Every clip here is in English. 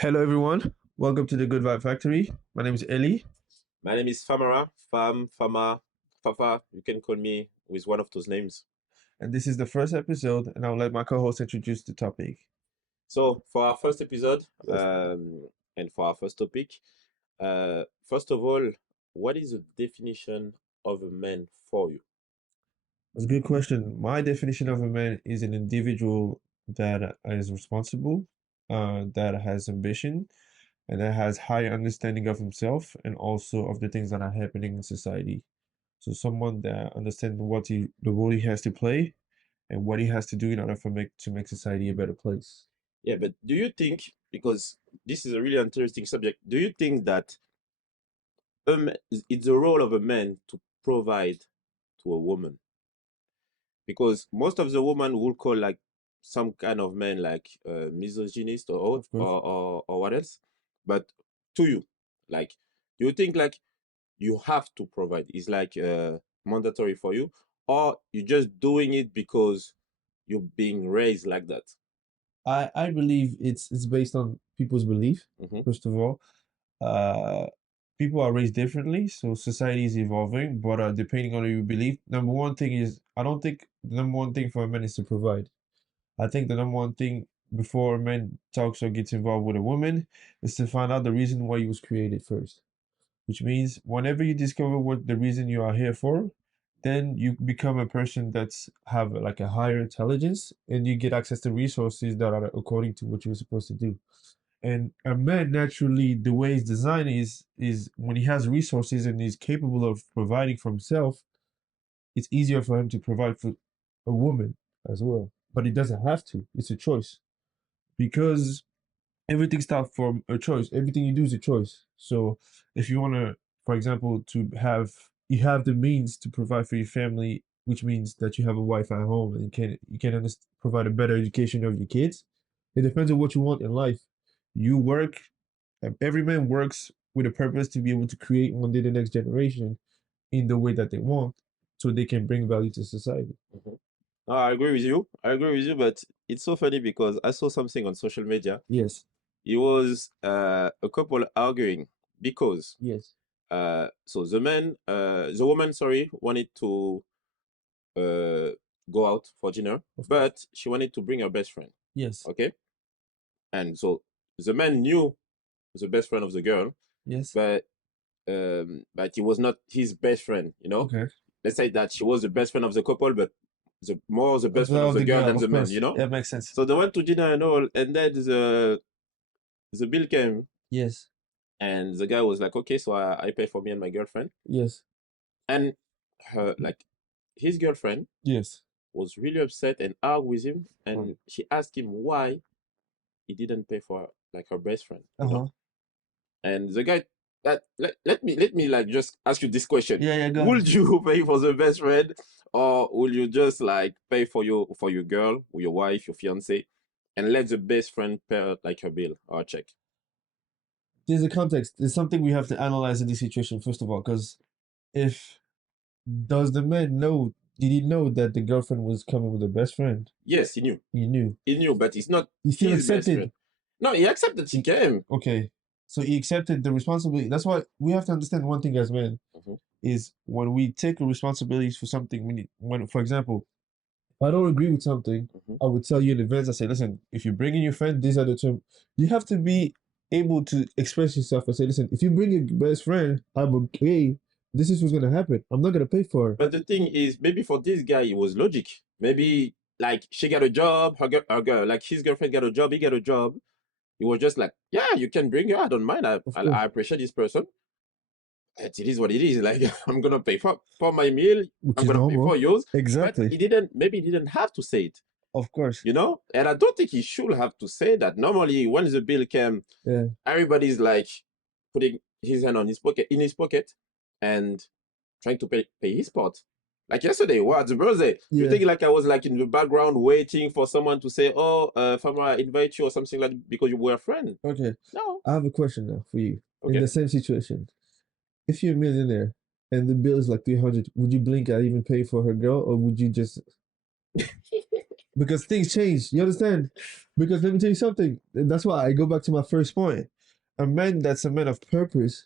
Hello, everyone. Welcome to the Good Vibe Factory. My name is Ellie. My name is Famara, Fama, Fafa. You can call me with one of those names. And this is the first episode, and I'll let my co-host introduce the topic. So, for our first episode, Yes. and for our first topic, first of all, what is the definition of a man for you? That's a good question. My definition of a man is an individual that is responsible, that has ambition, and that has high understanding of himself and also of the things that are happening in society. So someone that understands the role he has to play and what he has to do in order to make society a better place. Yeah, but do you think, because this is a really interesting subject, do you think that it's the role of a man to provide to a woman? Because most of the women will call like some kind of men like misogynist or Of course. or what else. But to you, like, do you think like you have to provide is like mandatory for you, or you're just doing it because you're being raised like that? I believe it's based on people's belief, Hmm. first of all. Uh, People are raised differently, so society is evolving, but depending on your belief, number one thing is I don't think the number one thing for a man is to provide. I think the number one thing before a man talks or gets involved with a woman is to find out the reason why he was created first, which means whenever you discover what the reason you are here for, then you become a person that's have like a higher intelligence and you get access to resources that are according to what you were supposed to do. And a man naturally, the way his design is when he has resources and is capable of providing for himself, it's easier for him to provide for a woman as well. But he doesn't have to. It's a choice because everything starts from a choice. Everything you do is a choice. So if you want to, for example, you have the means to provide for your family, which means that you have a wife at home and you can provide a better education of your kids. It depends on what you want in life. You work. Every man works with a purpose to be able to create one day the next generation in the way that they want, so they can bring value to society. Hmm. I agree with you. I agree with you, but it's so funny because I saw something on social media. Yes. It was a couple arguing because Yes. so the woman, sorry, wanted to uh, go out for dinner, Of course. but she wanted to bring her best friend. Yes. Okay, and so the man knew the best friend of the girl, Yes. but he was not his best friend. Okay. Let's say that she was the best friend of the couple, but the best friend Well, of the the girl girl, than the of man. course. That makes sense. So they went to dinner and all, and then the bill came, Yes. and the guy was like, "Okay, so I pay for me and my girlfriend," Yes. and her like his girlfriend Yes. was really upset and argued with him, Oh. and she asked him why he didn't pay for like her best friend, Uh-huh. And the guy that let me like just ask you this question. Yeah, yeah, go ahead. Would you pay for the best friend, or will you just like pay for your girl or your wife, your fiance, and let the best friend pay like her bill or check? There's a context. There's something we have to analyze in this situation, first of all, because if does the man know, did he know that the girlfriend was coming with the best friend? Yes, he knew. He knew. He knew, but it's not He still his best accepted. friend. No, he accepted she He, came. okay. So he accepted the responsibility. That's why we have to understand one thing as men Mhm. is when we take responsibilities for something, we need, when, for example, if I don't agree with something, Mhm. I would tell you in advance. I say, listen, if you bring in your friend, these are the terms. You have to be able to express yourself and say, listen, if you bring your best friend, I'm okay. This is what's gonna happen. I'm not gonna pay for her. But the thing is, maybe for this guy, it was logic. Maybe like she got a job, her girl, like his girlfriend got a job, he got a job. He was just like, yeah, you can bring her. I don't mind. Of I, course. I appreciate this person. It is what it is. Like I'm gonna pay for my meal. Which I'm is gonna pay normal. for yours. But Exactly. he didn't. Maybe he didn't have to say it. Of course. And I don't think he should have to say that. Normally, when the bill came, Yeah. everybody's like putting his hand on his pocket, in his pocket, and trying to pay his part. Like yesterday, what's the birthday? You Yeah. think like I was like in the background waiting for someone to say, "Oh, Famara, I invite you" or something like that because you were a friend? Okay. No. I have a question now for you. In Okay. the same situation, if you're a millionaire and the bill is like 300, would you blink at even pay for her girl, or would you just because things change. You understand? Because let me tell you something. That's why I go back to my first point. A man that's a man of purpose,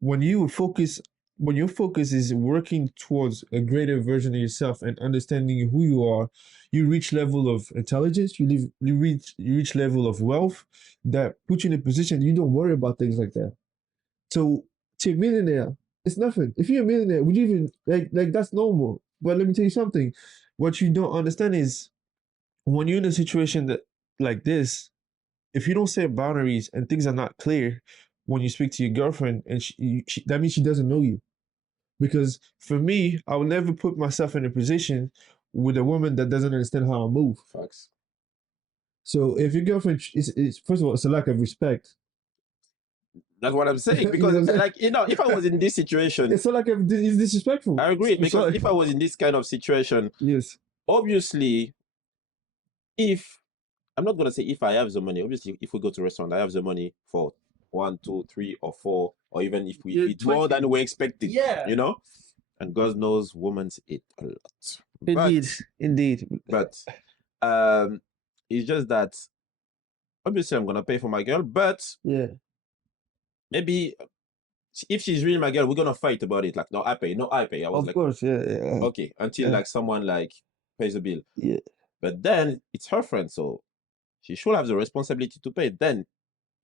when you focus, when your focus is working towards a greater version of yourself and understanding who you are, you reach level of intelligence. You reach level of wealth that puts you in a position you don't worry about things like that. So to a millionaire, it's nothing. If you're a millionaire, would you even like that's normal? But let me tell you something. What you don't understand is when you're in a situation that like this, if you don't set boundaries and things are not clear when you speak to your girlfriend, and that means she doesn't know you. Because for me, I would never put myself in a position with a woman that doesn't understand how I move. Facts. So if your girlfriend is first of all, it's a lack of respect. That's what I'm saying. You know Because, what I'm saying? like, if I was in this situation, It's a lack of it's disrespectful. I agree. I'm Because sorry. if I was in this kind of situation, Yes. obviously, if I'm not gonna say if I have the money, obviously, if we go to a restaurant, I have the money for 1, 2, 3, or 4, or even if we Yeah, eat more 20. than we expected, Yeah. you know. And God knows, women eat a lot. Indeed. Indeed. But um, it's just that obviously I'm gonna pay for my girl, but Yeah. maybe if she's really my girl, we're gonna fight about it. Like, no, I pay, no, I pay. I was Of like, course. Yeah. Yeah. okay, until Yeah. like someone like pays the bill. Yeah. But then it's her friend, so she should have the responsibility to pay. Then,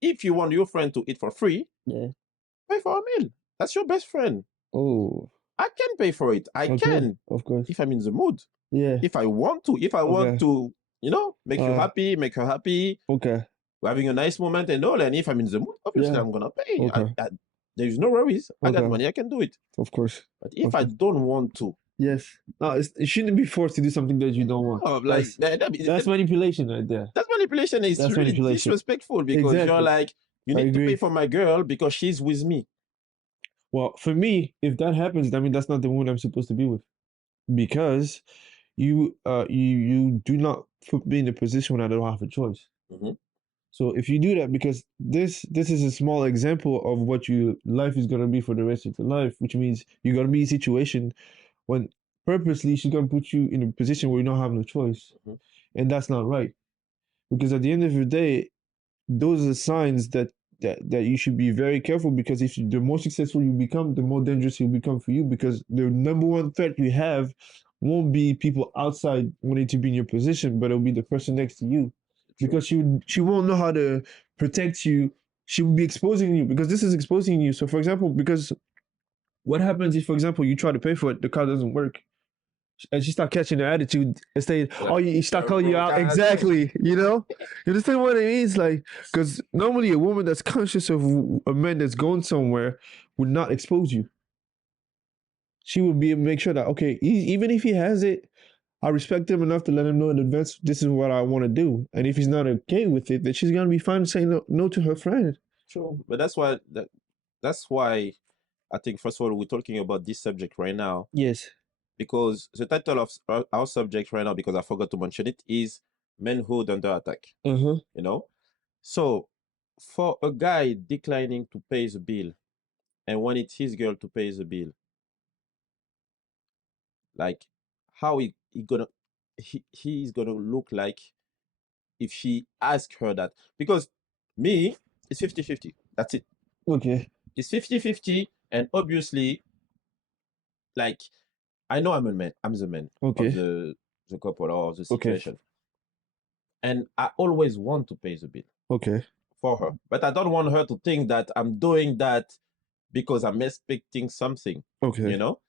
if you want your friend to eat for free, Yeah. pay for a meal. That's your best friend. Oh. I can pay for it. I Okay. can, Of course. if I'm in the mood. Yeah. If I want to, Okay. make you happy, make her happy, Okay. we're having a nice moment and all. And if I'm in the mood, obviously Yeah. I'm gonna pay. Okay. There's no worries. I got Okay. money, I can do it. Of course. But if Of I course. don't want to, Yes. No, it shouldn't be forced to do something that you don't want. like That's manipulation right there. that manipulation is That's really manipulation. disrespectful, because you're Exactly. like, you I need to pay agree. for my girl because she's with me. Well, for me, if that happens, I mean that's not the woman I'm supposed to be with, because you do not put me in a position when I don't have a choice. Mhm. So if you do that, because this is a small example of what your life is gonna be for the rest of your life, which means you're gonna be in a situation when purposely she's gonna put you in a position where you don't have no choice, Mhm. and that's not right. Because at the end of the day, those are signs that you should be very careful, because if the more successful you become, the more dangerous it will become for you, because the number one threat you have won't be people outside wanting to be in your position, but it'll be the person next to you, because she won't know how to protect you. She will be exposing you, because this is exposing you. So for example, because what happens if, for example, you try to pay for it, the car doesn't work, and she start catching the attitude and saying, "Oh, you start calling you out." Exactly, you know. You understand what it means? Like, because normally a woman that's conscious of a man that's going somewhere would not expose you. She would be make sure that, okay, even if he has it, I respect him enough to let him know in advance this is what I want to do, and if he's not okay with it, then she's gonna be fine saying no to her friend. True. But that's why I think, first of all, we're talking about this subject right now, Yes. because the title of our subject right now, because I forgot to mention it, is Manhood Under Attack. Uh-huh. You know? So, for a guy declining to pay the bill, and when it's his girl to pay the bill, like, how he's gonna look like if she asks her that? Because me, it's 50-50. That's it. Okay. It's 50-50, and obviously, like, I know I'm the man of Okay. the couple or the Okay. situation. And I always want to pay the bill Okay. for her. But I don't want her to think that I'm doing that because I'm expecting something. Okay. You know?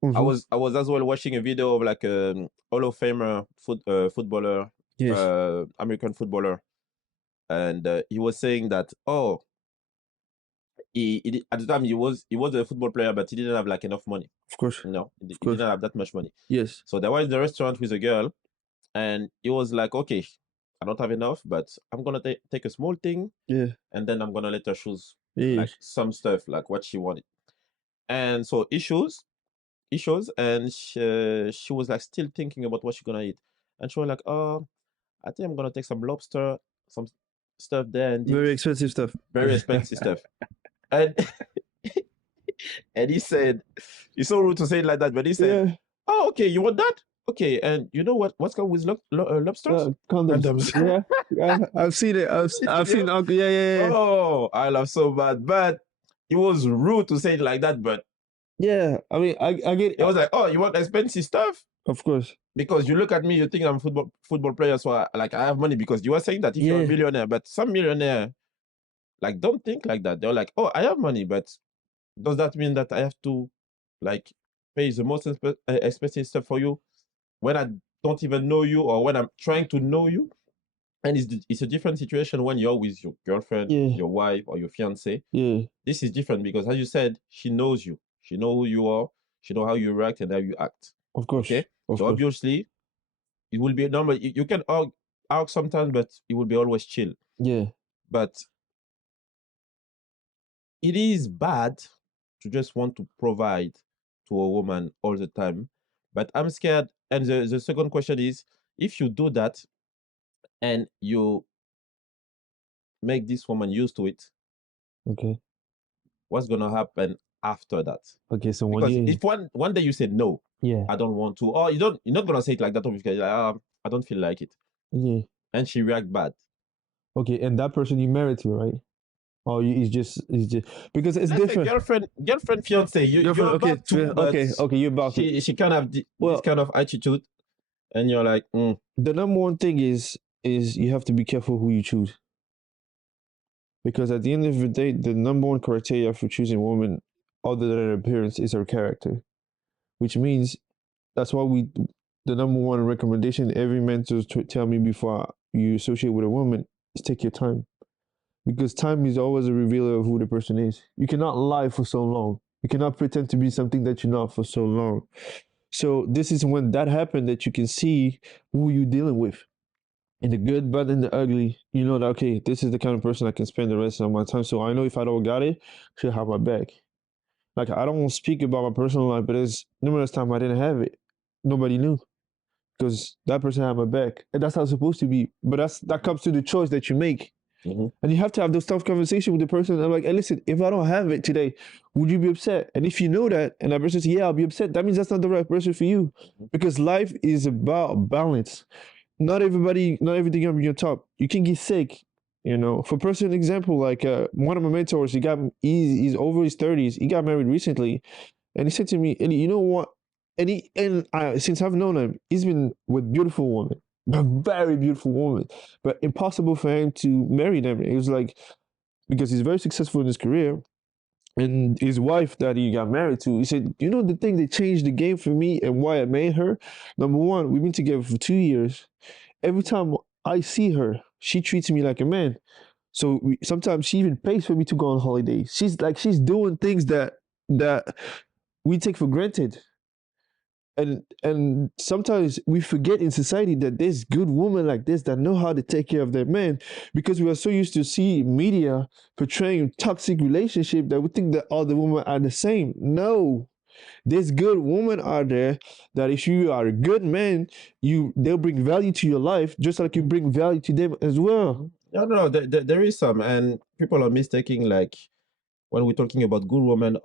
I Mm-hmm. was as well watching a video of like a Hall of Famer footballer, Yes. American footballer, and he was saying that, at the time he was a football player, but he didn't have like enough money. Of course. He Of course. didn't have that much money. Yes. So they were in the restaurant with a girl, and he was like, okay, I don't have enough, but I'm gonna take a small thing, Yeah. and then I'm gonna let her choose like Yes. some stuff, like what she wanted. And so he chose, and she was like still thinking about what she's gonna eat, and she was like, oh, I think I'm gonna take some lobster, some stuff there, and Very expensive stuff. very expensive stuff. And and he said, he's so rude to say it like that, but he said, Yeah. oh, okay, you want that? Okay, and you know what's called with lobsters? Condoms. Condoms. Yeah, I've seen it. I've You seen. know? Yeah, yeah, yeah. Oh, I love so bad, but it was rude to say it like that. But Yeah, I mean, I get. it was like, oh, you want expensive stuff? Of course. Because you look at me, you think I'm a football player, so I have money. Because you were saying that if you're a Yeah, millionaire, but some millionaire like don't think like that. They're like, oh, I have money, but does that mean that I have to like pay the most expensive stuff for you when I don't even know you or when I'm trying to know you? And it's a different situation when you're with your girlfriend, yeah, your wife, or your fiance. yeah. This is different because, as you said, she knows you. She knows who you are. She knows how you react and how you act. Of course, Okay, of so course. obviously it will be normal. You can argue sometimes, but it will be always chill. Yeah, But it is bad to just want to provide to a woman all the time. But I'm scared. And the second question is, if you do that and you make this woman used to it, okay, what's gonna happen after that? okay. So one Because year. if one day you say no, Yeah, I don't want to, or you're not gonna say it like that, obviously, like, I don't feel like it, yeah. and she react bad. Okay, and that person you married to, right? Oh, it's just because it's Let's say different. girlfriend, fiance, you're Girlfriend. Okay, about to, but okay, okay. You're about to. she kind of this Well, kind of attitude, and you're like, the number one thing is you have to be careful who you choose, because at the end of the day, the number one criteria for choosing a woman, other than her appearance, is her character. Which means that's why the number one recommendation every mentor tell me before you associate with a woman is take your time, because time is always a revealer of who the person is. You cannot lie for so long. You cannot pretend to be something that you're not for so long. So this is when that happened that you can see who you're dealing with. In the good, bad, and the ugly, you know that okay, this is the kind of person I can spend the rest of my time. So I know if I don't got it, she'll have my back. Like I don't want to speak about my personal life, but there's numerous times I didn't have it. Nobody knew because that person had my back, and that's how it's supposed to be. But that comes to the choice that you make. mm-hmm. And you have to have those tough conversations with the person. I'm like, hey, listen, if I don't have it today, would you be upset? And if you know that, and that person says, yeah, I'll be upset, that means that's not the right person for you. Because life is about balance. Not everything on your top. You can get sick. You know, for personal example, like one of my mentors, he's over his 30s. He got married recently, and he said to me, and you know what? Since I've known him, he's been with beautiful women, a very beautiful woman, but impossible for him to marry them. It was like because he's very successful in his career, and his wife that he got married to, he said, you know, the thing that changed the game for me and why I made her. Number one, we've been together for 2 years. Every time I see her, she treats me like a man. So sometimes she even pays for me to go on holiday. She's doing things that we take for granted. And sometimes we forget in society that there's good women like this that know how to take care of their men, because we are so used to see media portraying toxic relationship that we think that all the women are the same. No, there's good women out there that if you are a good man, they'll bring value to your life just like you bring value to them as well. No, there is some, and people are mistaking like when we're talking about good women,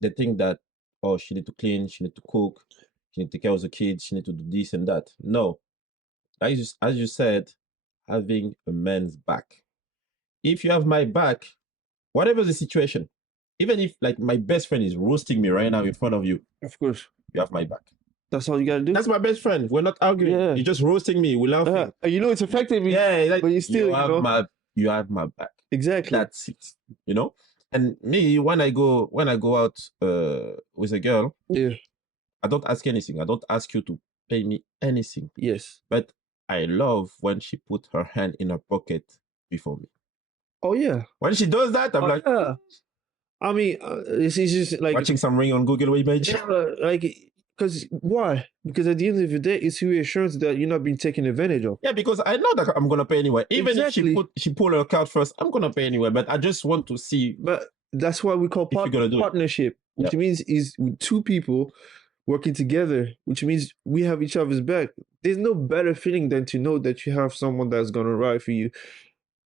they think that oh she need to clean, she need to cook, she need to take care of the kids, she need to do this and that. No, as you said, having a man's back. If you have my back, whatever the situation, even if like my best friend is roasting me right now in front of you, Of course, you have my back. that's all you gotta do. That's my best friend. We're not arguing. Yeah. He's just roasting me. We're laughing. You know it's affecting me, Yeah, like, but you still, you have my back. exactly. That's it. You know. And me, when I go out with a girl, Yeah. I don't ask anything. I don't ask you to pay me anything. Yes. But I love when she put her hand in her pocket before me. Oh yeah. When she does that, I'm like, Yeah. I mean, it's just like watching some ring on Google image. like because why? Because at the end of the day, it's reassurance that you're not being taken advantage of. Yeah, because I know that I'm gonna pay anyway. Even Exactly. if she pull her card first, I'm gonna pay anyway. But I just want to see. But that's why we call If you're gonna do it. partnership, which Yeah. means is with two people working together, which means we have each other's back. There's no better feeling than to know that you have someone that's gonna ride for you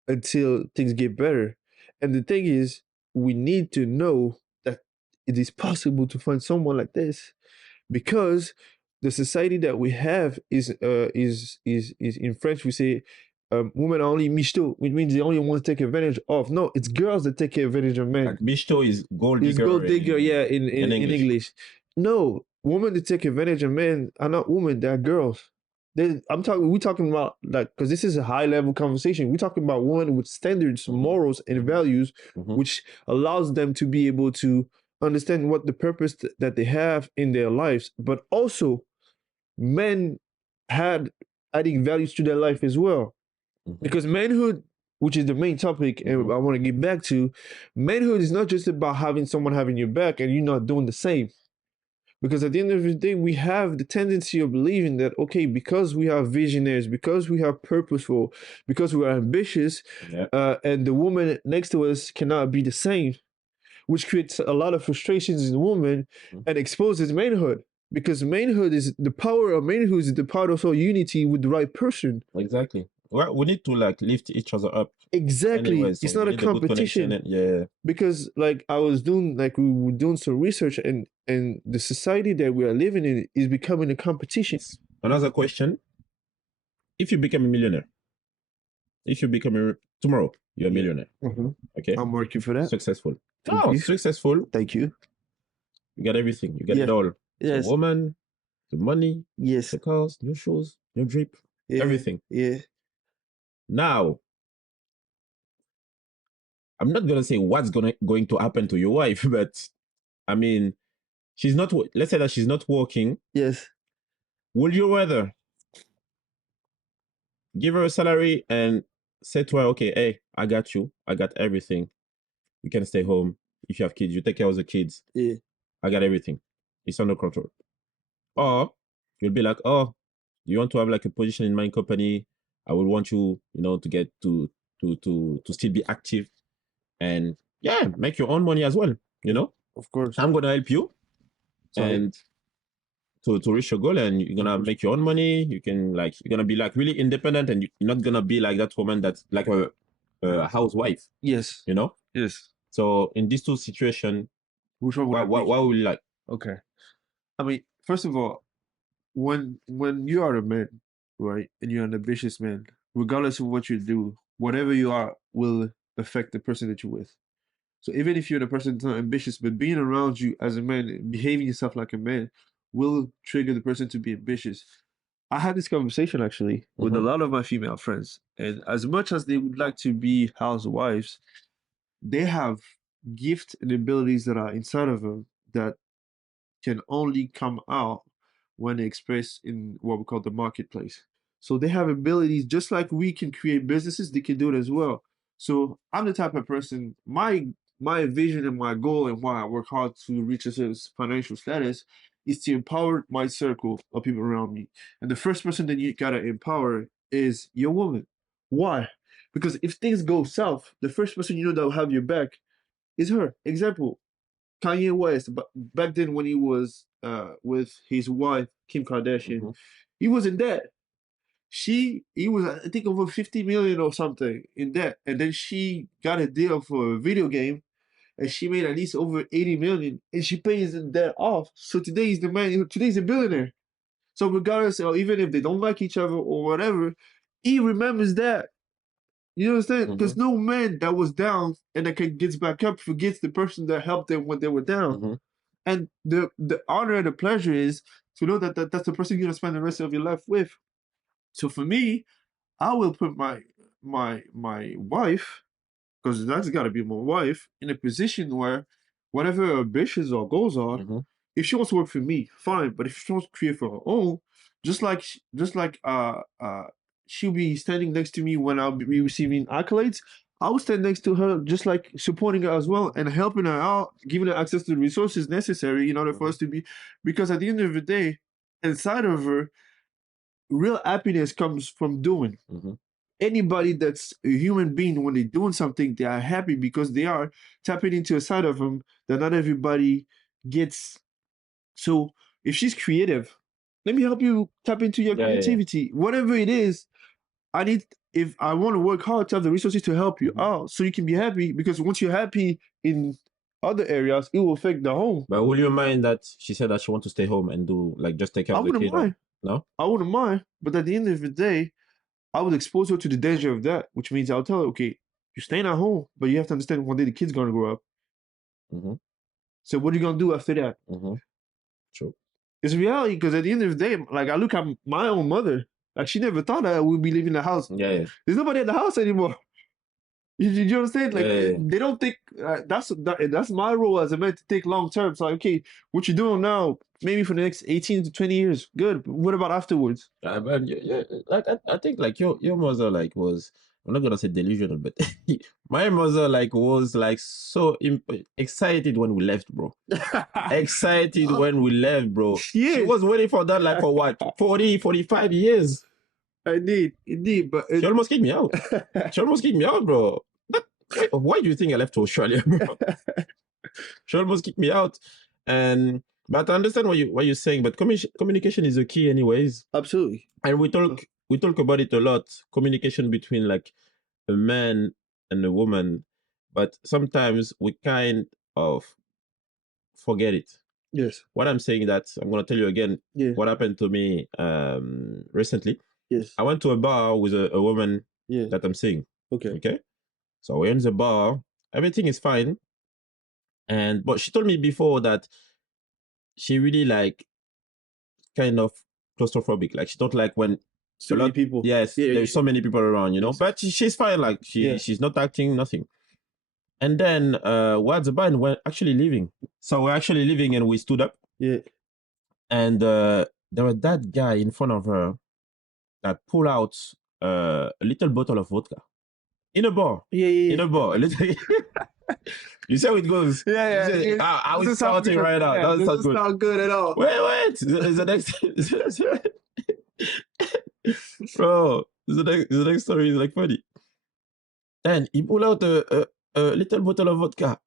until things get better. And the thing is, we need to know that it is possible to find someone like this, because the society that we have is in French we say women are only michto, which means they only want to take advantage of. No, it's girls that take advantage of men. Like Bishto is gold It's digger gold digger, yeah, in in English. English. No, women that take advantage of men are not women, they're girls. We're talking about, like, because this is a high level conversation. We're talking about women with standards, morals, and values, which allows them to be able to understand what the purpose that they have in their lives, but also men had adding values to their life as well. Because manhood, which is the main topic, and I want to get back to, manhood is not just about having someone having your back and you not doing the same. Because at the end of the day, we have the tendency of believing that, okay, because we are visionaries, because we are purposeful, because we are ambitious, and the woman next to us cannot be the same, which creates a lot of frustrations in the woman and exposes manhood. Because manhood is the power of manhood is the power of unity with the right person. Exactly. Well, we need to like lift each other up. Exactly. Anyway, so it's not we a need a good connection competition. and yeah. Because like we were doing some research, and the society that we are living in is becoming a competition. Yes. Another question. If you become a millionaire, if you become tomorrow, you're a millionaire. Okay. I'm working for that. Successful. Thank Oh, you. successful. Thank you. You got everything. You got Yeah. it all. Yes. The woman, the money, Yes. the cars, your shoes, your drip, Yeah. everything. Yeah. Now, I'm not gonna say what's going to happen to your wife, but I mean, she's not. Let's say that she's not working. Yes. Would you rather give her a salary and say to her, "Okay, hey, I got you. I got everything. You can stay home. If you have kids, you take care of the kids. Yeah. I got everything. It's under control." Or you'll be like, "Oh, you want to have like a position in my company? I will want you, to get to still be active and yeah, make your own money as well. Of course. I'm gonna help you and to reach your goal, and you're gonna make your own money. You can you're gonna be like really independent, and you're not gonna be like that woman that's like a housewife. Yes. Yes. So in these two situations, Which one would I what pick? would you like? Okay. I mean, first of all, when you are a man, right, and you're an ambitious man, regardless of what you do, whatever you are will affect the person that you're with. So even if you're the person that's not ambitious, but being around you as a man, behaving yourself like a man, will trigger the person to be ambitious. I had this conversation actually with a lot of my female friends, and as much as they would like to be housewives, they have gifts and abilities that are inside of them that can only come out when they express in what we call the marketplace. So they have abilities just like we can create businesses, they can do it as well. So I'm the type of person, my vision and my goal and why I work hard to reach a certain financial status is to empower my circle of people around me. And the first person that you gotta empower is your woman. Why? Because if things go south, the first person you know that will have your back is her. Example, Kanye West, but back then when he was with his wife Kim Kardashian, he was in debt. He was I think over 50 million or something in debt, and then she got a deal for a video game, and she made at least over 80 million, and she pays the debt off. So today he's the man. Today he's a billionaire. So regardless, or even if they don't like each other or whatever, he remembers that. You understand? There's no man that was down and that gets back up forgets the person that helped them when they were down. And the honor and the pleasure is to know that that's the person you're gonna spend the rest of your life with. So for me, I will put my wife, because that's got to be my wife, in a position where whatever her ambitions or goals are, if she wants to work for me, fine. But if she wants to create for her own, just like she'll be standing next to me when I'll be receiving accolades. I will stand next to her, just like supporting her as well and helping her out, giving her access to the resources necessary in order for us to be. Because at the end of the day, inside of her, real happiness comes from doing. Anybody that's a human being, when they're doing something, they are happy because they are tapping into a side of them that not everybody gets. So if she's creative, let me help you tap into your creativity. Whatever it is, if I want to work hard to have the resources to help you out so you can be happy, because once you're happy in other areas, it will affect the home. But will you mind that she said that she want to stay home and do like just take care I of the wouldn't kid? mind. No? I wouldn't mind. But at the end of the day, I would expose her to the danger of that, which means I'll tell her, okay, you're staying at home, but you have to understand one day the kid's gonna grow up. Mm-hmm. So what are you gonna do after that? Mm-hmm. True. It's reality, because at the end of the day, like I look at my own mother, like she never thought that we'd be leaving the house. Yeah. There's nobody at the house anymore. You understand? Like Yeah. they don't think that's my role as a man to think long term. So okay, what you doing now? Maybe for the next 18 to 20 years. Good. But what about afterwards? But yeah, like I think like your mother like was, I'm not gonna say delusional, but my mother like was like so excited when we left, bro. Excited when we left, bro. She was waiting for that like for what 40, 45 years. Indeed, but She almost kicked me out. She almost kicked me out, bro. Why do you think I left to Australia, bro? She almost kicked me out. But I understand what you're saying. But communication is the key, anyways. Absolutely. And we talk about it a lot. Communication between like a man and a woman, but sometimes we kind of forget it. Yes. What I'm saying that I'm gonna tell you again. Yeah. What happened to me recently? Yes. I went to a bar with a woman that I'm seeing. Okay. Okay. So we're in the bar. Everything is fine. But she told me before that she really like kind of claustrophobic. Like she don't like when so many people. Yes, there's so many people around, you know. Yes. But she's fine. Like she's not acting nothing. And then we're the band we're actually leaving. So we're actually leaving and we stood up. Yeah. And there was that guy in front of her that pulled out a little bottle of vodka in a bar. Yeah. In a bar. You see how it goes? Yeah. I was shouting right now. That doesn't sound good at all. Wait. The next bro, the next story is like funny. Then he pulled out a little bottle of vodka.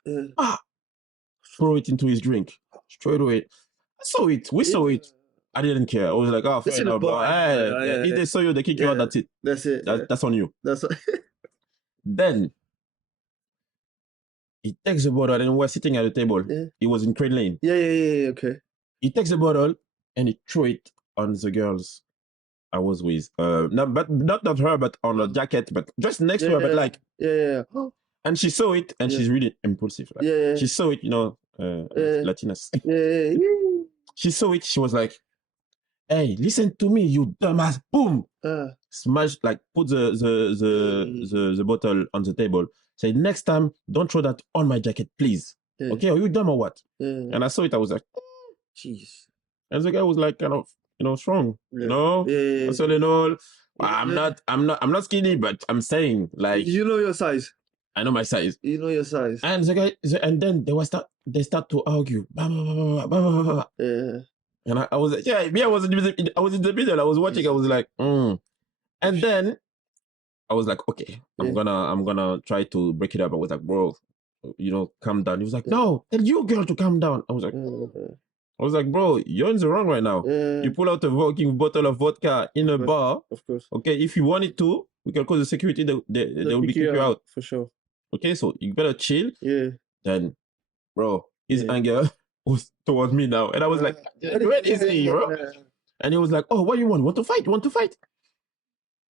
Throw it into his drink straight away. I saw it. We saw it. I didn't care. I was like, oh, fair enough, bro. If they saw you, they kick you out. That's it. That's it. That's on you. That's Then he takes the bottle and we're sitting at the table. Yeah. He was in Crane Lane. Yeah. Okay. He takes the bottle and he threw it on the girls I was with. Not her, but on a jacket, but just next to her, but like. Yeah. And she saw it and she's really impulsive. Like, she saw it, you know, Latinas. Yeah. She saw it, she was like, hey, listen to me, you dumbass. Boom. Smash, like put the bottle on the table. Say, next time, don't throw that on my jacket, please. Okay, are you dumb or what? And I saw it, I was like, jeez. And the guy was like kind of, you know, strong. You know? So you know, I'm not skinny, but I'm saying like, you know your size. I know my size. You know your size. And the guy, and then they start to argue. And I was like, I was in the middle. I was watching. I was like, And then I was like, okay, I'm gonna try to break it up. I was like, bro, you know, calm down. He was like, no, tell you girl to calm down. I was like, bro, you're in the wrong right now. You pull out a fucking bottle of vodka in a bar. Of course. Okay, if you want it to, we can call the security. They will be kick you out for sure. Okay, so you better chill. Yeah. Then, bro, his anger was towards me now. And I was like, where is he, bro? And he was like, oh, what do you want? You want to fight? You want to fight?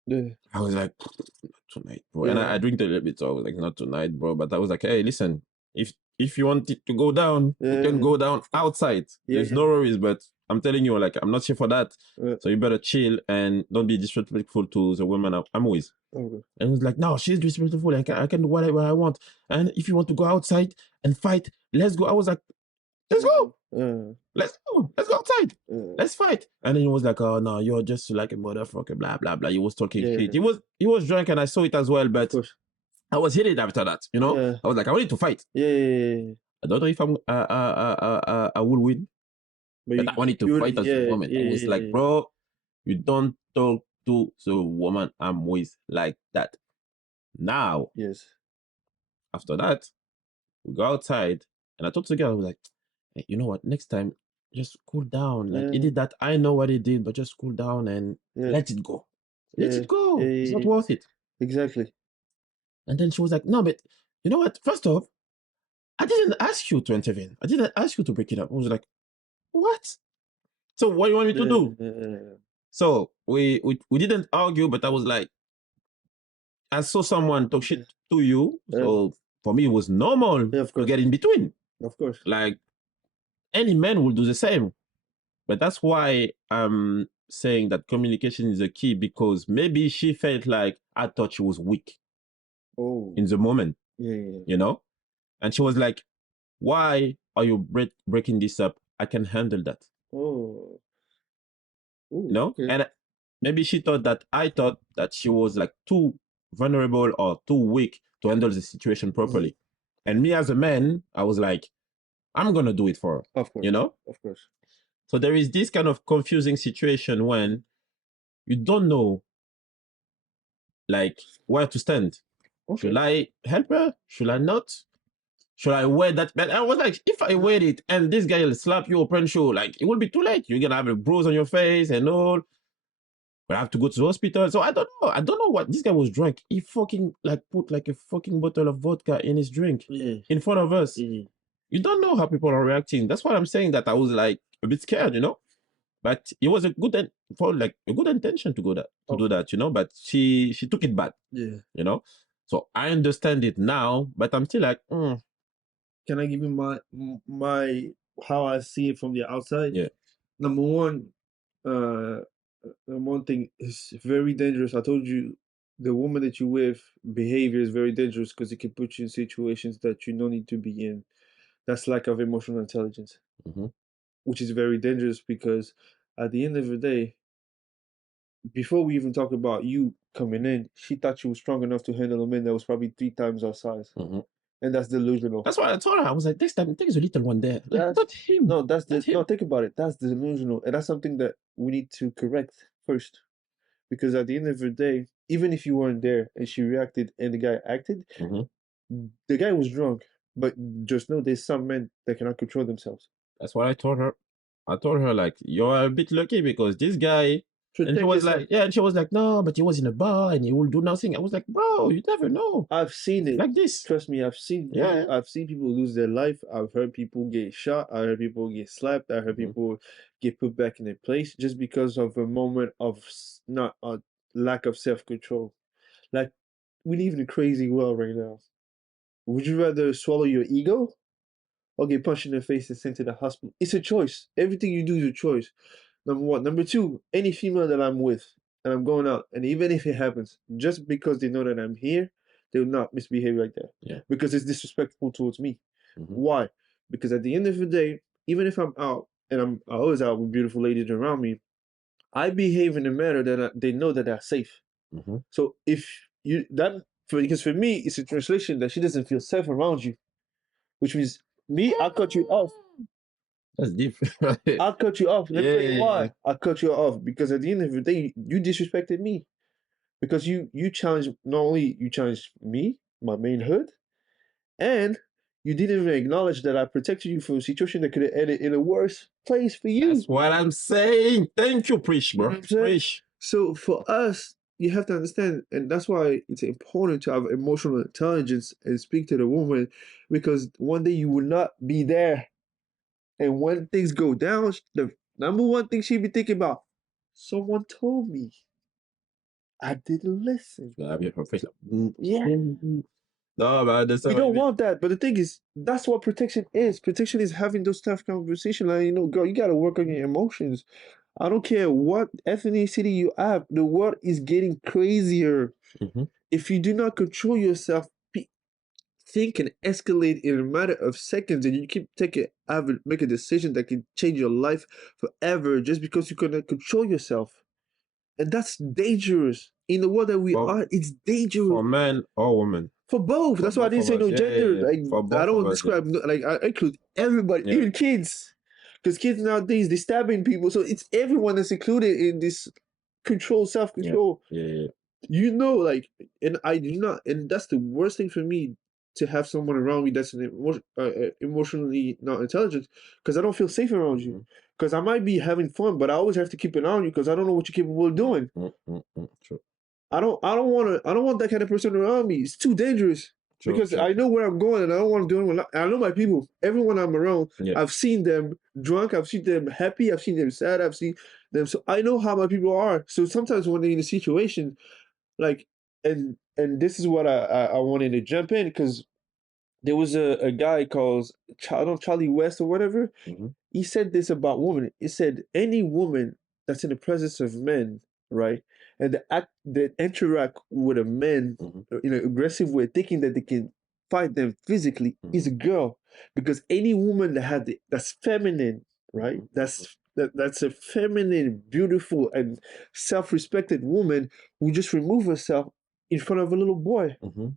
Yeah. I was like, not tonight, bro. And I drink a little bit, so I was like, not tonight, bro. But I was like, hey, listen, if you want it to go down, you can go down outside. There's no worries, but I'm telling you, like, I'm not here for that. So you better chill and don't be disrespectful to the woman I'm with. Okay. And he was like, no, she's disrespectful. I can do whatever I want. And if you want to go outside and fight, let's go. I was like, let's go. Let's go. Let's go outside. Let's fight. And then he was like, oh, no, you're just like a motherfucker, blah, blah, blah. He was talking shit. He was drunk and I saw it as well, but I was heated after that, you know? I was like, I wanted to fight. I don't know if I will win. But I wanted to fight as a woman. I was like, bro, you don't talk to the woman I'm with like that. Now, after that, we go outside and I talked to the girl. I was like, hey, you know what? Next time, just cool down. Like, he did that. I know what he did, but just cool down and let it go. Let it go. It's not worth it. Exactly. And then she was like, no, but you know what? First off, I didn't ask you to intervene. I didn't ask you to break it up. I was like, what? So what do you want me to do? So we didn't argue, but I was like, I saw someone talk shit to you. So for me, it was normal to get in between. Of course. Like any man will do the same. But that's why I'm saying that communication is a key, because maybe she felt like I thought she was weak in the moment, you know? And she was like, why are you breaking this up? I can handle that. Oh. Ooh, No? okay. And maybe she thought that I thought that she was like too vulnerable or too weak to handle the situation properly. And me as a man, I was like, I'm gonna do it for her. Of course. You know? Of course. So there is this kind of confusing situation when you don't know like where to stand. Okay. Should I help her? Should I not? Should I wear that? But I was like, if I wear it and this guy will slap you open show, like it will be too late. You're gonna have a bruise on your face and all. But I have to go to the hospital. So I don't know. I don't know what this guy was drunk. He fucking like put like a fucking bottle of vodka in his drink in front of us. You don't know how people are reacting. That's why I'm saying that I was like a bit scared, you know. But it was a good for like a good intention to do that, you know. But she took it bad, you know. So I understand it now, but I'm still like, Can I give you my how I see it from the outside? Yeah. Number one, one thing is very dangerous. I told you, the woman that you with behavior is very dangerous because it can put you in situations that you don't need to be in. That's lack of emotional intelligence, which is very dangerous because at the end of the day, before we even talk about you coming in, she thought she was strong enough to handle a man that was probably 3 times our size. And that's delusional. That's what I told her. I was like, next time, there's a little one there. Like, That's not him. no, that's Not him. no. Think about it. That's delusional, and that's something that we need to correct first, because at the end of the day, even if you weren't there and she reacted and the guy acted, the guy was drunk. But just know there's some men that cannot control themselves. That's what I told her. I told her like, you're a bit lucky because this guy. And she was like, yeah, and she was like, no, but he was in a bar and he will do nothing. I was like, bro, you never know. I've seen it like this. Trust me, I've seen. Yeah, I've seen people lose their life. I've heard people get shot. I heard people get slapped. I heard people get put back in their place just because of a moment of not a lack of self-control. Like, we live in a crazy world right now. Would you rather swallow your ego or get punched in the face and sent to the hospital? It's a choice. Everything you do is a choice. Number one. Number two, any female that I'm with and I'm going out, and even if it happens, just because they know that I'm here, they will not misbehave like that. Yeah. Because it's disrespectful towards me. Why? Because at the end of the day, even if I'm out and I'm always out with beautiful ladies around me, I behave in a manner that they know that they're safe. So if you because for me, it's a translation that she doesn't feel safe around you, which means me, I'll cut you off. That's different. I'll cut you off. Let me tell you why. I'll cut you off because at the end of the day, you disrespected me. Because you challenged, not only you challenged me, my manhood, and you didn't even acknowledge that I protected you from a situation that could have ended in a worse place for you. That's what I'm saying. Thank you, preach, bro. Preach. So for us, you have to understand, and that's why it's important to have emotional intelligence and speak to the woman, because one day you will not be there. And when things go down, the number one thing she'd be thinking about, someone told me. I didn't listen. Her face. Yeah. No, man, We don't want that. But the thing is, that's what protection is. Protection is having those tough conversations. Like, girl, you got to work on your emotions. I don't care what ethnicity you have. The world is getting crazier. If you do not control yourself, think and escalate in a matter of seconds, and you keep make a decision that can change your life forever just because you cannot control yourself. And that's dangerous. In the world that we are, it's dangerous. For men or women. For both. That's why I didn't say no gender. Like, I don't describe, like, I include everybody, even kids. Because kids nowadays, they're stabbing people. So it's everyone that's included in this self-control. You know, like, and I do not, and that's the worst thing for me, to have someone around me that's emotionally not intelligent, because I don't feel safe around you. Because I might be having fun, but I always have to keep an eye on you because I don't know what you're capable of doing. True. I don't want that kind of person around me. It's too dangerous. because I know where I'm going and I don't want to do it. I know my people. Everyone I'm around, Yeah. I've seen them drunk. I've seen them happy. I've seen them sad. I've seen them. So I know how my people are. So sometimes when they're in a situation, like, and this is what I wanted to jump in because there was a guy called Charlie West or whatever. Mhm. He said this about women. He said any woman that's in the presence of men, right, and that interact with a man Mhm. in an aggressive way, thinking that they can fight them physically, is a girl. Because any woman that's feminine, right, that's a feminine, beautiful, and self-respected woman who just remove herself in front of a little boy. Mhm.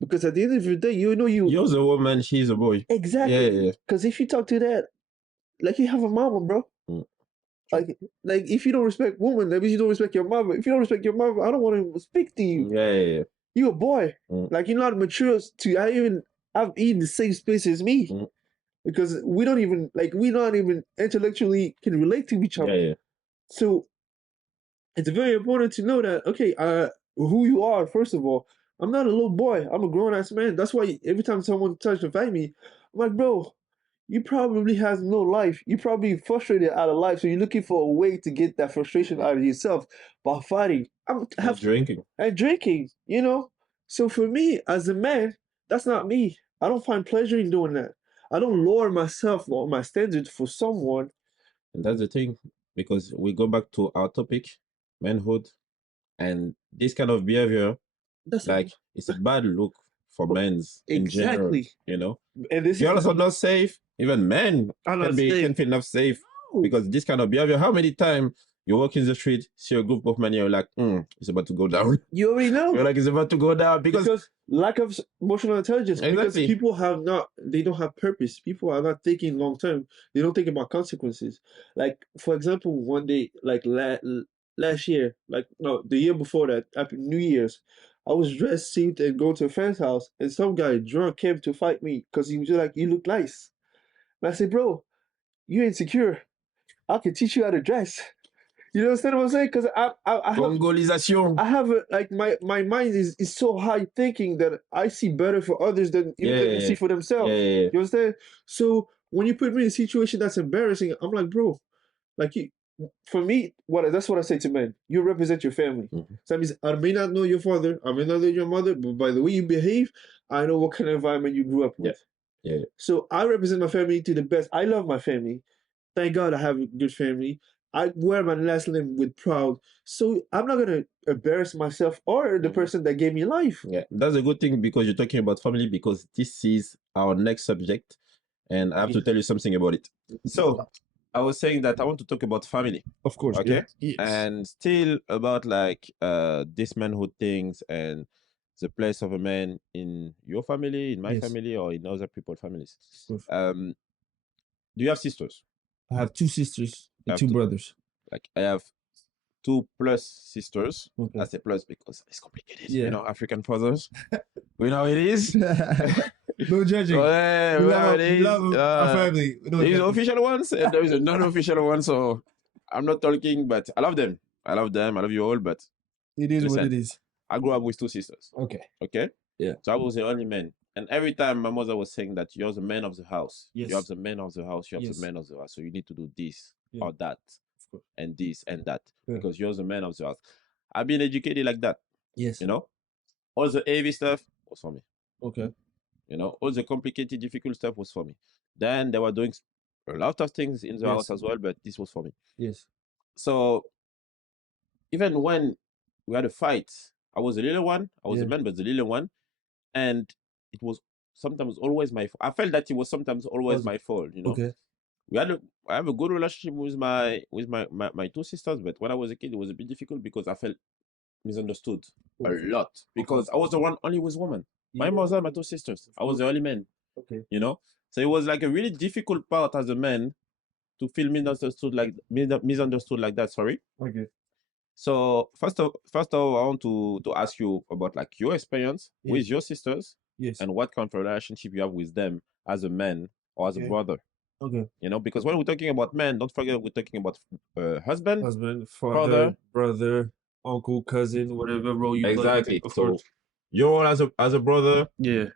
Because at the end of the day, you You're the woman, she's a boy. exactly. Yeah. Because if you talk to that, like you have a mama, bro. Mm. Like if you don't respect women, that means you don't respect your mother. If you don't respect your mother, I don't want to speak to you. Yeah. You a boy. Mm. Like you're not mature to I've eaten the same space as me. Mm. Because we not even intellectually can relate to each other. Yeah. So it's very important to know that, okay, who you are, first of all. I'm not a little boy. I'm a grown ass man. That's why every time someone tries to fight me, I'm like, bro, you probably has no life. You probably frustrated out of life, so you're looking for a way to get that frustration out of yourself by fighting. Drinking. And drinking, you know. So for me, as a man, that's not me. I don't find pleasure in doing that. I don't lower myself or my standards for someone. And that's the thing, because we go back to our topic, manhood, and this kind of behavior, That's like it's a bad look for men's in general. exactly. You know, And this girls is are not safe. Even men I'm not can safe. feel not safe No. because this kind of behavior. How many times you walk in the street, see a group of men, you're like, it's about to go down. You already know. You're like, it's about to go down because lack of emotional intelligence. Because Exactly. people they don't have purpose. People are not thinking long term. They don't think about consequences. Like for example, one day, like last year, like no, the year before that, after New Year's, I was dressed, suit, and going to a friend's house, and some guy drunk came to fight me because he was like, "You look nice." And I said, "Bro, you insecure. I can teach you how to dress." You understand what I'm saying? Because I have Congolisation. I have like my mind is so high thinking that I see better for others than even they see for themselves. Yeah. You understand? So when you put me in a situation that's embarrassing, I'm like, bro, like for me, that's what I say to men. You represent your family. Mhm. So that means I may not know your father, I may not know your mother, but by the way you behave, I know what kind of environment you grew up with. Yeah. So I represent my family to the best. I love my family. Thank God I have a good family. I wear my last name with proud. So I'm not gonna embarrass myself or the person that gave me life. Yeah, that's a good thing because you're talking about family, because this is our next subject and I have to tell you something about it. So I was saying that I want to talk about family. Of course. Okay. Yes. And still about like this manhood things and the place of a man in your family, in my Yes. family, or in other people's families. Of course. Do you have sisters? I have two sisters I and have two two. brothers. Like I have 2+ sisters. Okay. I say plus because it's complicated. Yeah. You know, African fathers. We know how it is. No judging. Yeah, We we know how love, it we is. love our family. No There is judging. official ones and there is a non-official one. So I'm not talking, but I love them. I love them. I love you all. But It is what listen, it is. I grew up with 2 sisters. Okay. Okay. Yeah. So I was the only man. And every time my mother was saying that you're the man of the house. Yes. You have the man of the house. You have Yes. the man of the house. So you need to do this Yeah. or that Of course. and this and that Yeah. because you're the man of the house. I've been educated like that. Yes. You know, all the heavy stuff was for me. Okay. You know, all the complicated, difficult stuff was for me. Then they were doing a lot of things in the Yes. house as well, but this was for me. Yes. So even when we had a fight, I was the little one. I was the Yeah. man, but the little one, and it was sometimes always my fault. I felt that it was sometimes always my fault. You know, Okay. I have a good relationship with my 2 sisters, but when I was a kid, it was a bit difficult because I felt misunderstood a lot because I was the one only with women. My mother, my 2 sisters. I was the only man. Okay. You know, so it was like a really difficult part as a man to feel misunderstood like that. Sorry. Okay. So first of all, I want to ask you about like your experience with your sisters Yes. and what kind of relationship you have with them as a man or as a brother. Okay. You know, because when we're talking about men, don't forget we're talking about husband, father, brother, uncle, cousin, whatever role you play. exactly. Of So course. your role as a brother, Yeah.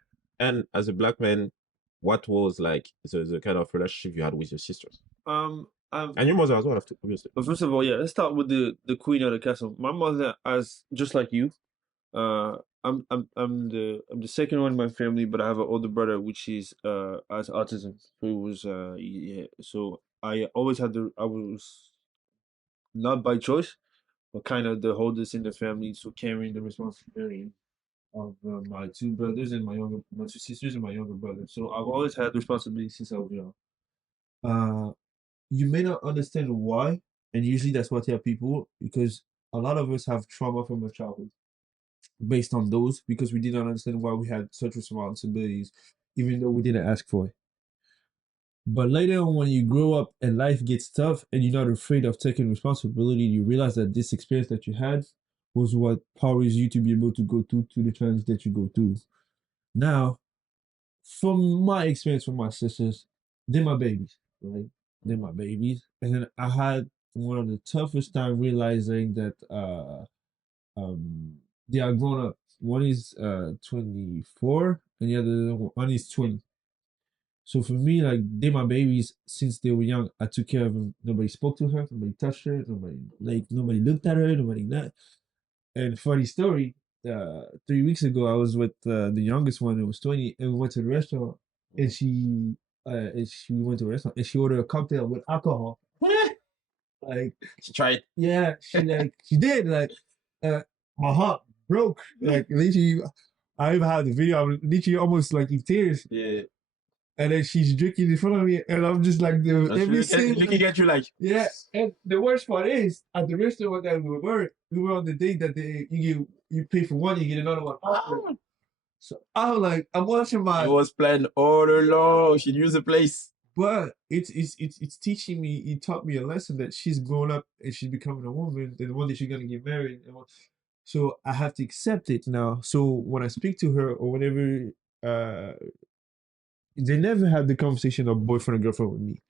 And as a black man, what was like the kind of relationship you had with your sisters? And your mother as well, obviously. But first of all, yeah, let's start with the queen of the castle. My mother, as just like you, I'm the second one in my family, but I have an older brother which is has autism. Who was yeah. So I always had I was not by choice, but kind of the oldest in the family, so carrying the responsibility of my two brothers and my two sisters and my younger brother. So I've always had responsibility since I was young. Uh, you may not understand why, and usually that's what I tell people because a lot of us have trauma from our childhood based on those because we did not understand why we had such responsibilities, even though we didn't ask for it. But later on, when you grow up and life gets tough and you're not afraid of taking responsibility, you realize that this experience that you had was what powers you to be able to go to the challenge that you go through. Now, from my experience with my sisters, they're my babies, right? They're my babies. And then I had one of the toughest time realizing that they are grown up. One is 24 and the other one is 20. So for me, like they my babies since they were young. I took care of them. Nobody spoke to her. Nobody touched her. Nobody looked at her. Nobody not. And funny story. 3 weeks ago, I was with the youngest one. It was 20, and we went to the restaurant. And she went to a restaurant and she ordered a cocktail with alcohol. Like She tried. yeah, she did my heart broke. Like literally, I even have the video. I'm literally almost like in tears. Yeah. And then she's drinking in front of me, and I'm just like, looking at you like, yeah. And the worst part is, at the restaurant that we were on the day that you pay for one, you get another one. So I'm watching it was planned all along. She knew the place. But it's teaching me. It taught me a lesson that she's grown up and she's becoming a woman. And one day she's gonna get married. So I have to accept it now. So when I speak to her or whenever uh they never had the conversation of boyfriend or girlfriend with me.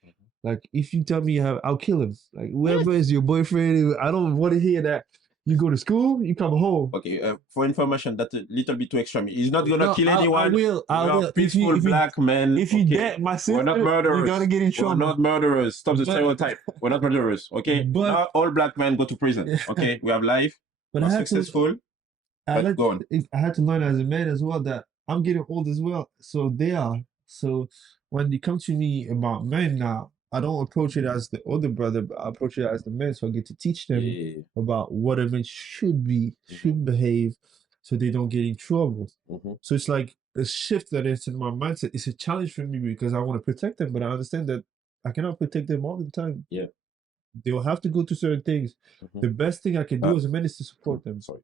Like if you tell me I'll kill him. Like whoever is your boyfriend, I don't want to hear that. You go to school, you come home. Okay, for information, that's a little bit too extreme. He's not gonna kill I anyone. will. We are peaceful black men. If you okay? dead, my sister, we're not murderers. you're gonna get in trouble. We're not murderers. Stop the stereotype. We're not murderers. Okay, But not all black men go to prison. Okay, we have life. but we're I had successful. to. Go on. I had to learn as a man as well that I'm getting old as well. So they are. So when they come to me about men now, I don't approach it as the older brother, but I approach it as the man. So I get to teach them about what a man should be, should behave, so they don't get in trouble. So it's like a shift that is in my mindset. It's a challenge for me because I want to protect them, but I understand that I cannot protect them all the time. Yeah. They will have to go through certain things. The best thing I can do as a man is to support them. Sorry.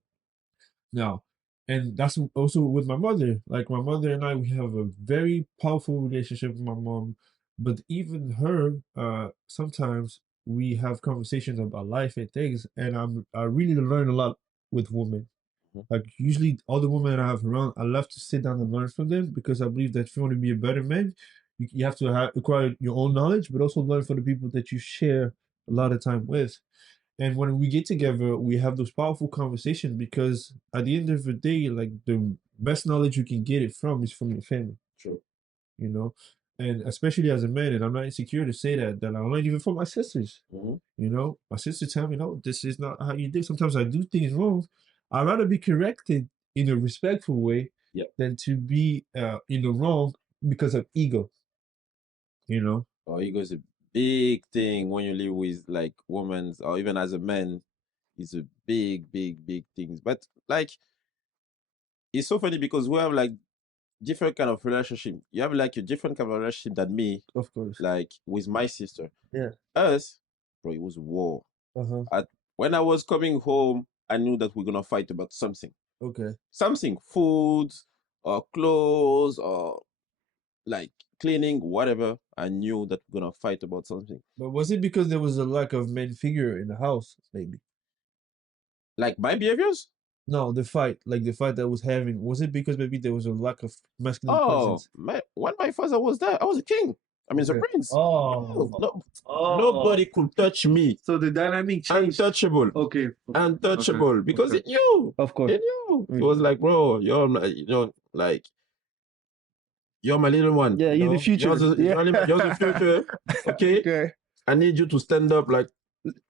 Now, and that's also with my mother. Like my mother and I, we have a very powerful relationship with my mom. But even her, sometimes we have conversations about life and things, and I really learn a lot with women. Like usually, all the women I have around, I love to sit down and learn from them because I believe that if you want to be a better man, you have to acquire your own knowledge, but also learn from the people that you share a lot of time with. And when we get together, we have those powerful conversations because at the end of the day, like the best knowledge you can get it from is from your family. True. You know, and especially as a man, and I'm not insecure to say that I learned even from my sisters. You know, my sisters tell me, no, this is not how you do. Sometimes I do things wrong. I'd rather be corrected in a respectful way than to be in the wrong because of ego. You know, ego is a big thing when you live with like women or even as a man. It's a big, big, big things. But like, it's so funny because we have like different kind of relationship. You have like a different kind of relationship than me. Of course. Like with my sister. Yeah. Us, bro, it was war. When I was coming home, I knew that we're gonna fight about something. Okay. Something, food, or clothes, or like cleaning, whatever. I knew that we're gonna fight about something. But was it because there was a lack of men figure in the house, maybe? Like my behaviors? No, the fight that was having, was it because maybe there was a lack of masculine presence? When my father was there, I was a king. I mean, the prince. Nobody could touch me. So the dynamic changed. Untouchable. Okay. Untouchable. Because it knew. Of course. It knew. It was like, bro, you're, like, you're my little one. Yeah, you're the future. You're the future. Okay? Okay. I need you to stand up like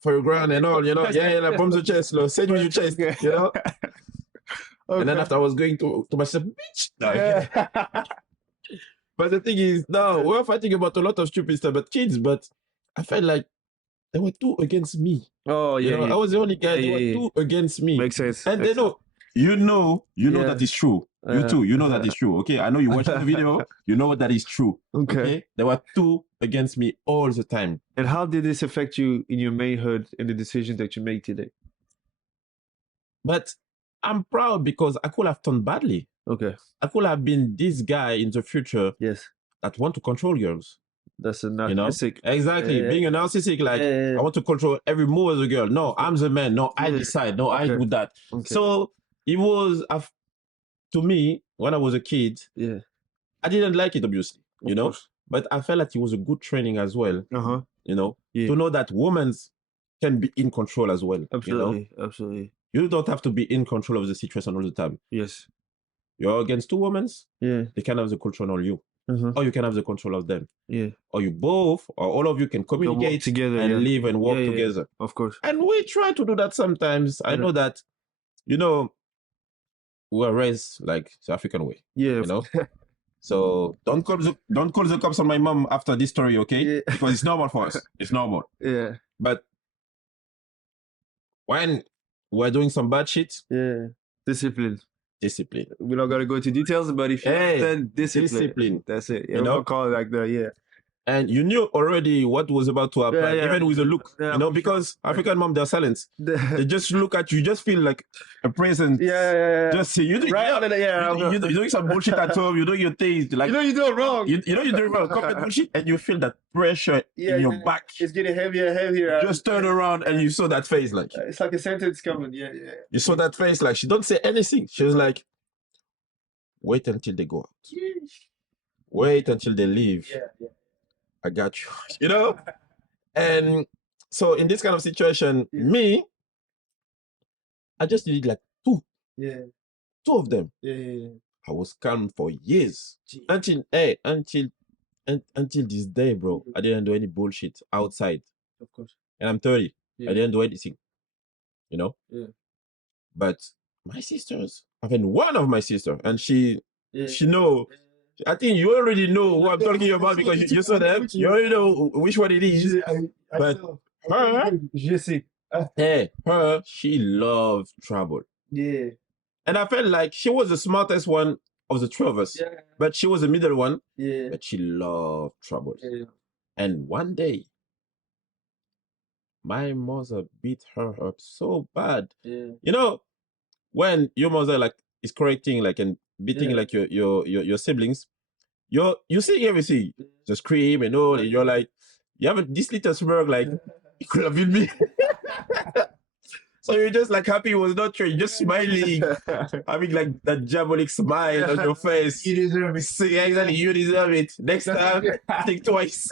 for your ground and all, like bump the chest, say it with your chest, Okay. And then after I was going to myself, bitch. No, Yeah. But the thing is, now we're fighting about a lot of stupid stuff about kids, but I felt like they were two against me. Oh yeah, I was the only guy. Yeah, they were two against me. Makes sense. And they know, that is true. You too, that is true. Okay, I know you watched the video. You know that is true. Okay. There were two against me all the time. And how did this affect you in your manhood and the decision that you made today? But I'm proud because I could have done badly. Okay. I could have been this guy in the future. Yes. That want to control girls. That's a narcissistic. Exactly. Being a narcissistic, like I want to control every move as a girl. No, I'm the man. No, I decide. No, I do that. Okay. So it was, to me, when I was a kid, I didn't like it, obviously, of course. But I felt like it was a good training as well, to know that women can be in control as well. Absolutely, absolutely. You don't have to be in control of the situation all the time. Yes. You're against two women, they can have the control on you. Or you can have the control of them. Yeah. Or you both, or all of you can communicate together and live and work together. Of course. And we try to do that sometimes. I know that, we were raised like the African way. Yeah. So don't call the cops on my mom after this story, okay? Yeah. Because it's normal for us. It's normal. Yeah. But when we're doing some bad shit, discipline. We're not gonna go into details, but if you then discipline. That's it. You know, call it like that. And you knew already what was about to happen, even with a look. Because African mom, they're silent. They just look at you, just feel like a present. Just see you. You're doing some bullshit at home. You do your things. Like you're doing wrong. You're doing wrong. Complete bullshit, and you feel that pressure in your back. It's getting heavier and heavier. Just turn around and you saw that face, like it's like a sentence coming. Yeah. You saw that face, like she don't say anything. She was like, "Wait until they go out. Wait until they leave. I got you." And so in this kind of situation, me, I just needed like two of them. I was calm for years until this day, bro. I didn't do any bullshit outside. Of course. And I'm 30. I didn't do anything. But my sisters, one of my sisters, and she know. I think you already know what I'm talking about because you saw them. You already know which one it is. But her, she loved trouble. Yeah. And I felt like she was the smartest one of the two of us. Yeah. But she was the middle one. Yeah. But she loved trouble. Yeah. And one day, my mother beat her up so bad. Yeah. When your mother is correcting and beating your siblings, you see everything, the scream and all, and you're like, you have this little smirk you could have been me. So you're just happy it was not true. You're just smiling, having that diabolic smile on your face. You deserve it. See, exactly, you deserve it. Next time, think twice.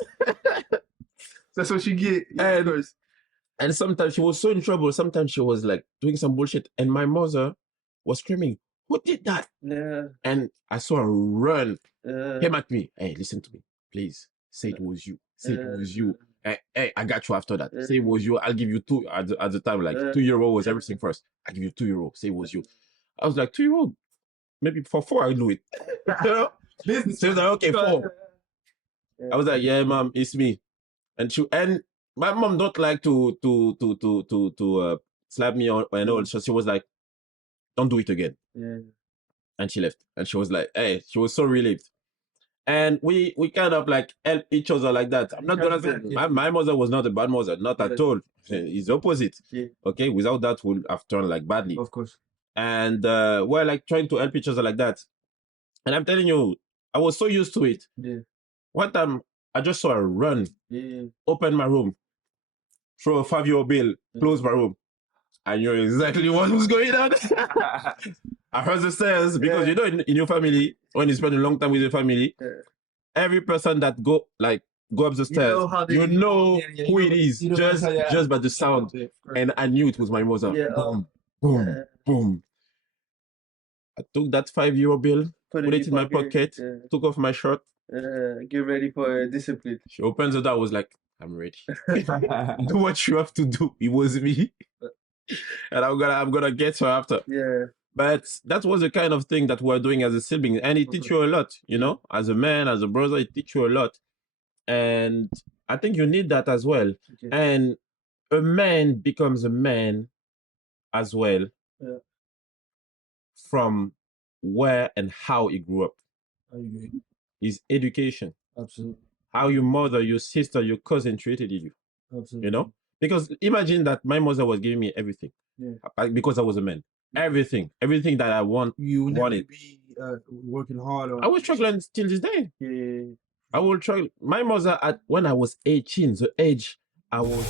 That's what she get. And sometimes she was so in trouble. Sometimes she was doing some bullshit, and my mother was screaming, "Who did that?" Yeah. And I saw her run, came at me. "Hey, listen to me, please. Say it was you. Say it was you. Hey, I got you after that. Say it was you. I'll give you two at the time. €2 was everything first. I give you €2. Say it was you." I was like, €2? Maybe for 4 I'll do it. She was like, "Okay, 4." I was like, "Yeah, mom, it's me." And my mom don't like to slap me on and all. So she was like, "Don't do it again." Yeah. And she left. And she was like, hey, she was so relieved. And we kind of help each other like that. I'm not gonna say my mother was not a bad mother, not at all. It's the opposite. Yeah. Okay, without that would have turned badly. Of course. And we're trying to help each other like that. And I'm telling you, I was so used to it. Yeah. One time I just saw her run, open my room, throw a €5 bill, close my room. I knew exactly what was going on. I heard the stairs because in your family, when you spend a long time with your family, every person that go up the stairs, you know who it is just by the sound. And I knew it was my mother. Boom, boom, boom. I took that €5 bill. put it in my pocket, took off my shirt. Get ready for discipline. She opens the door. I was like, I'm ready. Do what you have to do. It was me. And I'm gonna get her after. Yeah. But that was the kind of thing that we're doing as a sibling. And it teach you a lot, you know, as a man, as a brother, it teach you a lot. And I think you need that as well. Okay. And a man becomes a man as well from where and how he grew up. I agree. His education. Absolutely. How your mother, your sister, your cousin treated you. Absolutely. You know? Because imagine that my mother was giving me everything. Because I was a man. Everything that I wanted. You wanted. Be working hard. I was struggling till this day. Yeah. I will struggle. My mother, when I was 18, the age I was